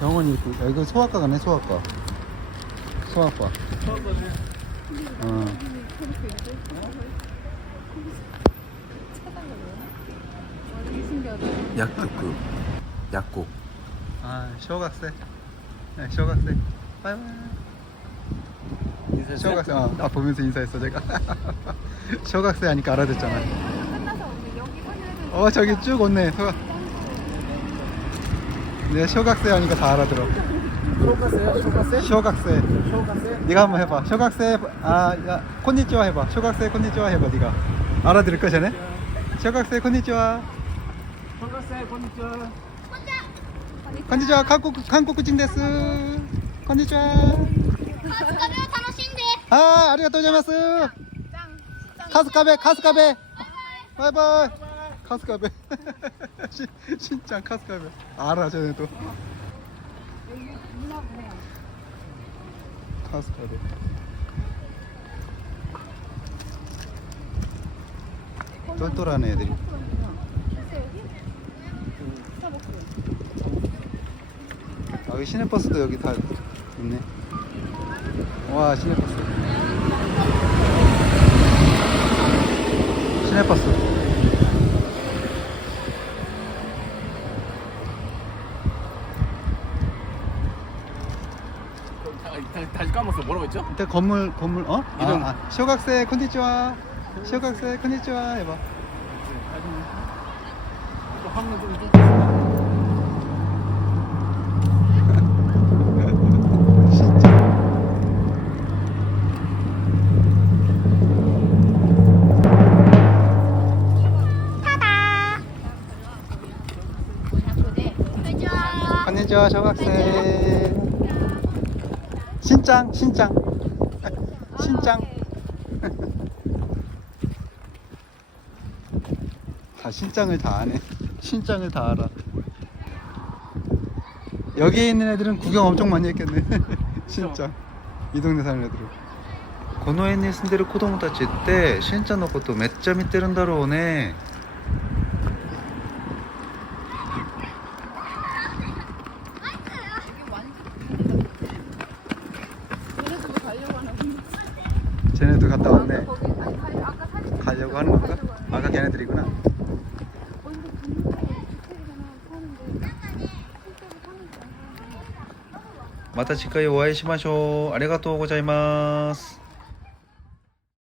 병원이 있고 야, 이거 소아과 가네 소아과 소아과 어 약국 약국 아, 쇼각세. 네, 쇼각세. 바이바이. 쇼각세. 어, 나 보면서 인사했어, 제가. 쇼각세 하니까 알아듣잖아. 어, 저기 쭉 온네. 소... 내 쇼각세 하니까 다 알아들어. 쇼각세요? 쇼각세? 쇼각세. 쇼각세? 네가 한번 해봐. 쇼각세 아 야, 콘니찌와 해봐. 쇼각세 콘니찌와 해봐 네가. 알아들을 거 전에. 쇼각세 콘니찌와. 쇼각세 콘니찌와. 건지자 한국 한국 구징 데스 건지자 아 아리가또 자마스 카스카베 카스카베 바이바이 카스카베. 신, 신짱 카스카베. 알아, 쟤네도. 카스카베. 똘똘하네, 애들이. 아, 여기 시내버스도 여기 다 있네. 와, 시내버스. 시내버스. 다시 까먹었어 뭐라고 했죠? 일단 건물, 건물, 어? 이름. 아, 아, 쇼각세, 콘니치와. 쇼각세, 콘니치와 해봐. 또 한번 좀 좀. 진짜. 콘니치와, 쇼각세. 신짱, 신짱. 신짱. 다 신짱을 다 아네. 신짱을 다 알아. 여기에 있는 애들은 구경 엄청 많이 했겠네. 진짜. 이 동네 사는 애들은. この辺に住んでる子供たちってしんちゃんのことめっちゃ見てるんだろうね 갔다 왔네 거기 아니 가- 아까 사진 가려고 하는 건가? 아까 걔네들이구나 어디서 분명히 주택이잖아 사는데 실제로 사는 게 아니라 また次回お会いしましょうありがとうございます